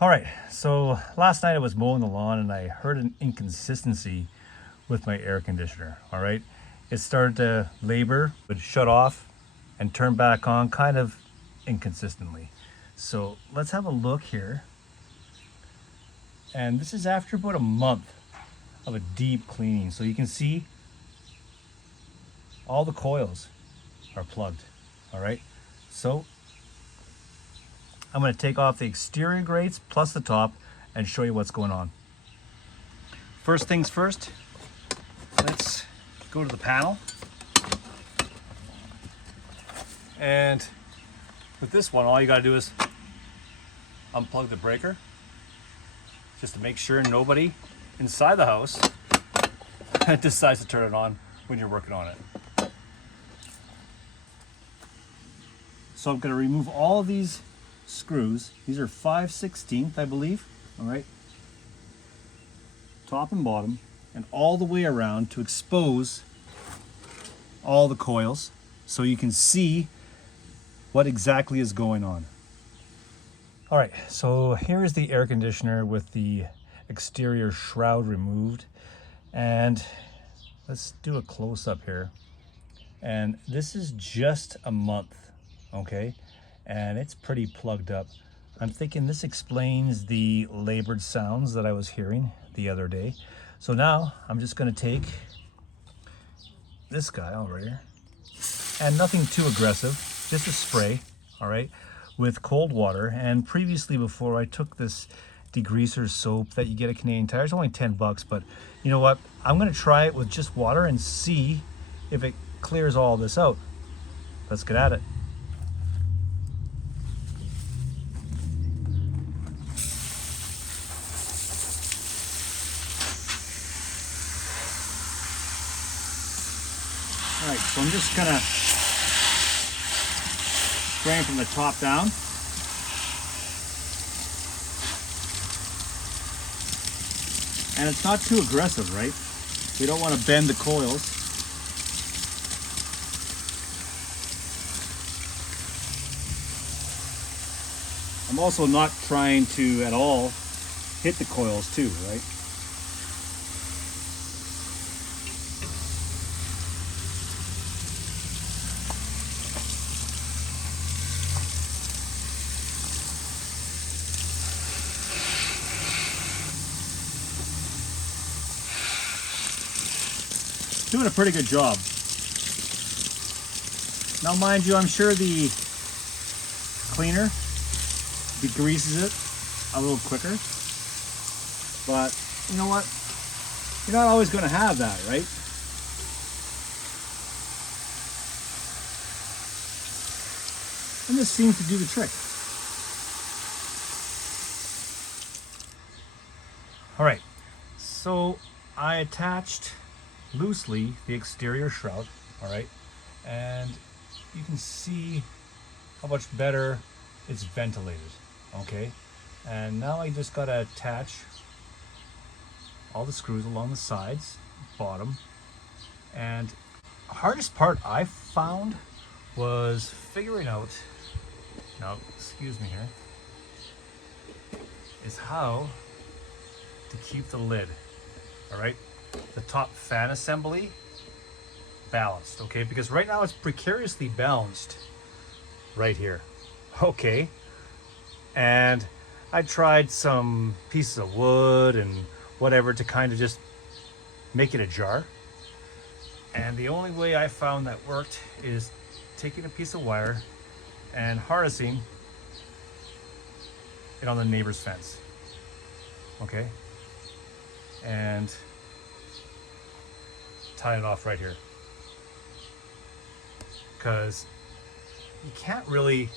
All right, so last night I was mowing the lawn and I heard an inconsistency with my air conditioner. All right, it started to labor, but shut off and turn back on kind of inconsistently. So let's have a look here. And this is after about a month of a deep cleaning. So you can see all the coils are plugged. All right, so I'm going to take off the exterior grates plus the top and show you what's going on. First things first, let's go to the panel. And with this one, all you got to do is unplug the breaker just to make sure nobody inside the house decides to turn it on when you're working on it. So I'm going to remove all of these screws. These are 5/16, I believe. All right, top and bottom, and all the way around to expose all the coils so you can see what exactly is going on. All right, so here is the air conditioner with the exterior shroud removed, and let's do a close-up here. And this is just a month, okay? And it's pretty plugged up. I'm thinking this explains the labored sounds that I was hearing the other day. So now I'm just going to take this guy over here, and nothing too aggressive, just a spray, all right, with cold water. And previously, before, I took this degreaser soap that you get at Canadian Tire. It's only 10 bucks, but you know what? I'm going to try it with just water and see if it clears all this out. Let's get at it. All right, so I'm just gonna spray from the top down. And it's not too aggressive, right? We don't want to bend the coils. I'm also not trying to at all hit the coils too, right? Doing a pretty good job. Now mind you, I'm sure the cleaner degreases it a little quicker, but you know what? You're not always going to have that, right? And this seems to do the trick. All right, so I attached loosely the exterior shroud, all right, and you can see how much better it's ventilated, okay? And now I just gotta attach all the screws along the sides, bottom, and hardest part I found was figuring out, now excuse me here, is how to keep the lid, all right? The top fan assembly balanced, okay? Because right now it's precariously balanced right here, okay? And I tried some pieces of wood and whatever to kind of just make it ajar. And the only way I found that worked is taking a piece of wire and harnessing it on the neighbor's fence, okay? And tie it off right here, because you can't really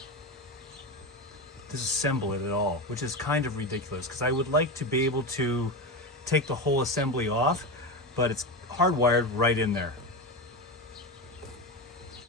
disassemble it at all, which is kind of ridiculous, because I would like to be able to take the whole assembly off, but it's hardwired right in there,